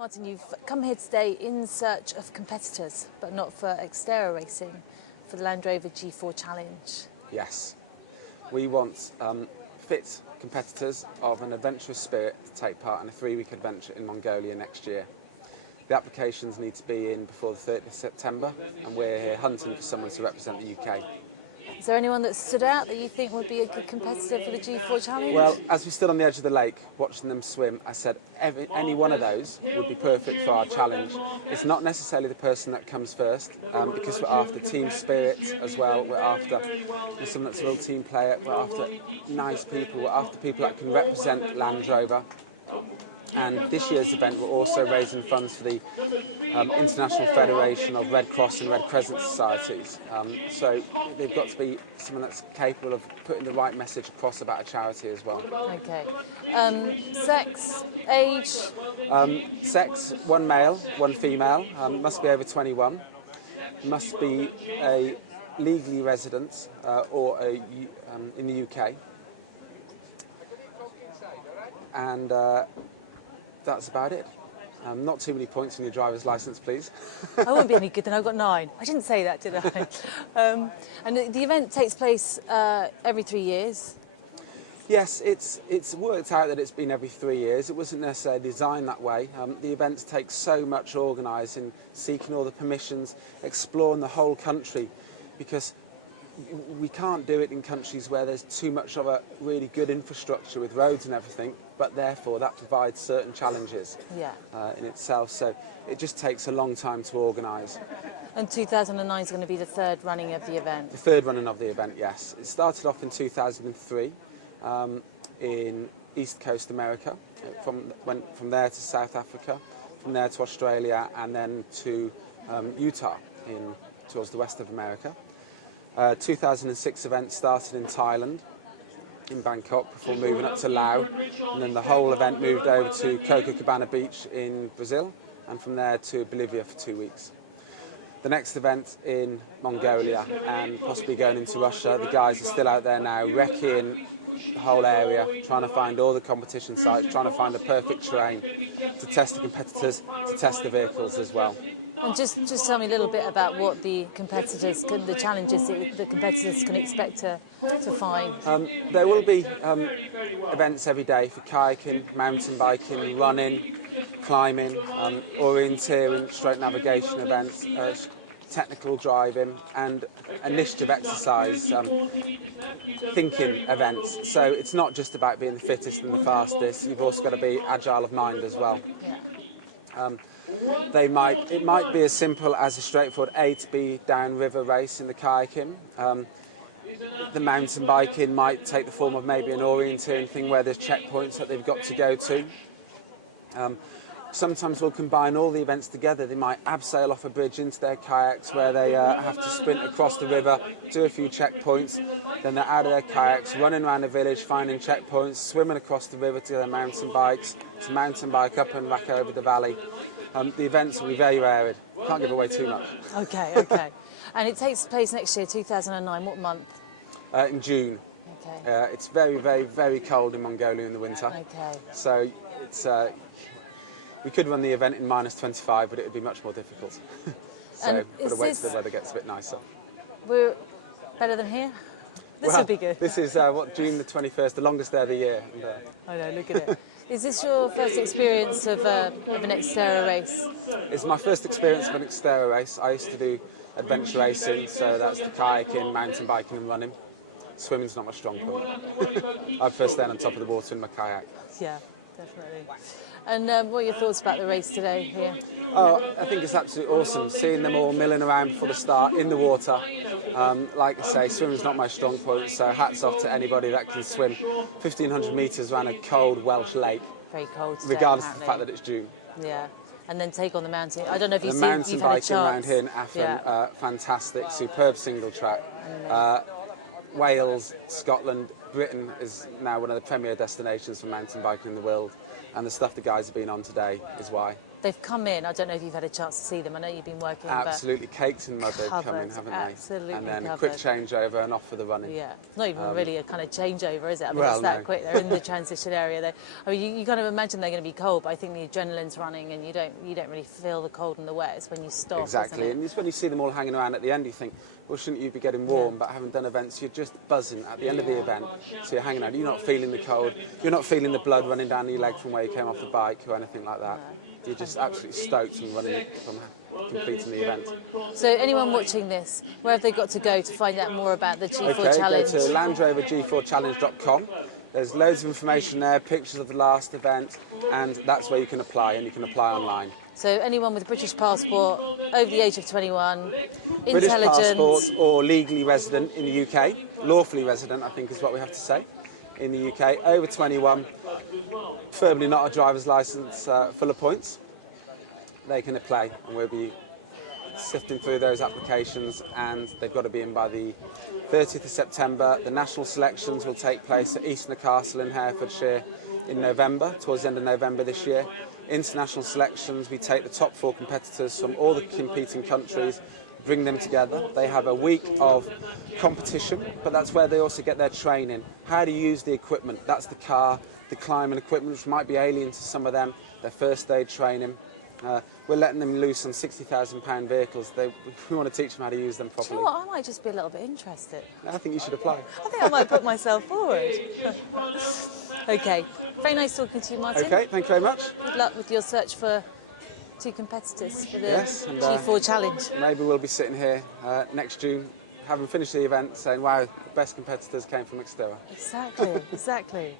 Martin, you've come here today in search of competitors, but not for Xterra racing, for the Landrover G4 Challenge. Yes. We want fit competitors of an adventurous spirit to take part in a 3-week adventure in Mongolia next year. The applications need to be in before the 30th of September, and we're here hunting for someone to represent the UK. Is there anyone that stood out that you think would be a good competitor for the G4 Challenge? Well, as we stood on the edge of the lake watching them swim, I said any one of those would be perfect for our challenge. It's not necessarily the person that comes first, because we're after team spirit as well. We're after someone that's a real team player. We're after nice people. We're after people that can represent Landrover. And this year's event, we're also raising funds for the International Federation of Red Cross and Red Crescent Societies. So they've got to be someone that's capable of putting the right message across about a charity as well. Okay. Sex, age? Sex, one male, one female, must be over 21, must be a legally resident in the UK. And that's about it. Not too many points on your driver's licence, please. I won't be any good then, I've got 9. I didn't say that, did I? And the event takes place every 3 years. Yes, it's worked out that it's been every 3 years. It wasn't necessarily designed that way. The events take so much organising, seeking all the permissions, exploring the whole country, because we can't do it in countries where there's too much of a really good infrastructure with roads and everything, but therefore that provides certain challenges in itself. So it just takes a long time to organise. And 2009 is going to be the 3rd running of the event? The 3rd running of the event, yes. It started off in 2003 in East Coast America. Went from there to South Africa, from there to Australia, and then to Utah towards the west of America. 2006 event started in Thailand, in Bangkok, before moving up to Laos, and then the whole event moved over to Copacabana Beach in Brazil, and from there to Bolivia for 2 weeks. The next event in Mongolia, and possibly going into Russia. The guys are still out there now, wrecking the whole area, trying to find all the competition sites, trying to find the perfect terrain to test the competitors, to test the vehicles as well. And just tell me a little bit about what the competitors, the challenges that the competitors can expect to find. There will be events every day for kayaking, mountain biking, running, climbing, orienteering, stroke navigation events, technical driving, and initiative exercise, thinking events. So it's not just about being the fittest and the fastest. You've also got to be agile of mind as well. Yeah. It might be as simple as a straightforward A to B downriver race in the kayaking. The mountain biking might take the form of maybe an orienteering thing where there's checkpoints that they've got to go to. Sometimes we'll combine all the events together. They might abseil off a bridge into their kayaks where they have to sprint across the river, do a few checkpoints, then they're out of their kayaks, running around the village, finding checkpoints, swimming across the river to their mountain bikes, to mountain bike up and back over the valley. The events will be very varied. Can't give away too much. Okay, okay. And it takes place next year, 2009. What month? In June. Okay. It's very, very, very cold in Mongolia in the winter. Okay. So it's we could run the event in -25, but it would be much more difficult. So we've got to wait till the weather gets a bit nicer. We're better than here? This would be good. This is June the 21st, the longest day of the year. And, I know, look at it. Is this your first experience of an Xterra race? It's my first experience of an Xterra race. I used to do adventure racing, so that's the kayaking, mountain biking and running. Swimming's not my strong point. I prefer staying on top of the water in my kayak. Yeah, definitely. And what are your thoughts about the race today here? Oh, I think it's absolutely awesome, seeing them all milling around before the start in the water. Like I say, swimming's not my strong point, so hats off to anybody that can swim 1,500 metres around a cold Welsh lake. Very cold today, regardless of the fact that it's June. Yeah, and then take on the mountain. I don't know if you've seen you've had a chance. The mountain biking around here in Afrin, fantastic, superb single track. Wales, Scotland, Britain is now one of the premier destinations for mountain biking in the world, and the stuff the guys have been on today is why. They've come in. I don't know if you've had a chance to see them. I know you've been working. Absolutely, cakes and mud they've come in, Covered, haven't absolutely they? And then a covered. quick changeover and off for the running. Yeah, it's not even really a kind of changeover, is it? I mean, Well, it's that no. quick. They're in the transition area. I mean, you kind of imagine they're going to be cold, but I think the adrenaline's running, and you don't really feel the cold and the wet. It's when you stop. Exactly, Isn't and it? it's when you see them all hanging around at the end, you think, well, shouldn't you be getting warm? But having done events, you're just buzzing at the end of the event. So you're hanging out. You're not feeling the cold. You're not feeling the blood running down your leg from where you came off the bike or anything like that. You're just absolutely stoked and running from completing the event. So anyone watching this, where have they got to go to find out more about the G4 Challenge? Go to landroverg4challenge.com. There's loads of information there, pictures of the last event, and that's where you can apply, and you can apply online. So anyone with a British passport, over the age of 21, British intelligent... passport or legally resident in the UK, lawfully resident I think is what we have to say, in the UK, over 21, preferably not a driver's licence full of points, they can apply, and we'll be sifting through those applications, and they've got to be in by the 30th of September. The national selections will take place at Eastnor Castle in Herefordshire in November, towards the end of November this year. International selections, we take the top 4 competitors from all the competing countries, bring them together. They have a week of competition, but that's where they also get their training. How to use the equipment, that's the car, the climbing equipment, which might be alien to some of them, their first aid training. We're letting them loose on £60,000 vehicles. We want to teach them how to use them properly. Do you know what? I might just be a little bit interested. I think you should apply. I think I might put myself forward. OK. Very nice talking to you, Martin. OK, thank you very much. Good luck with your search for 2 competitors for the and, G4 Challenge. Maybe we'll be sitting here next June, having finished the event, saying, wow, the best competitors came from Xterra. Exactly, exactly.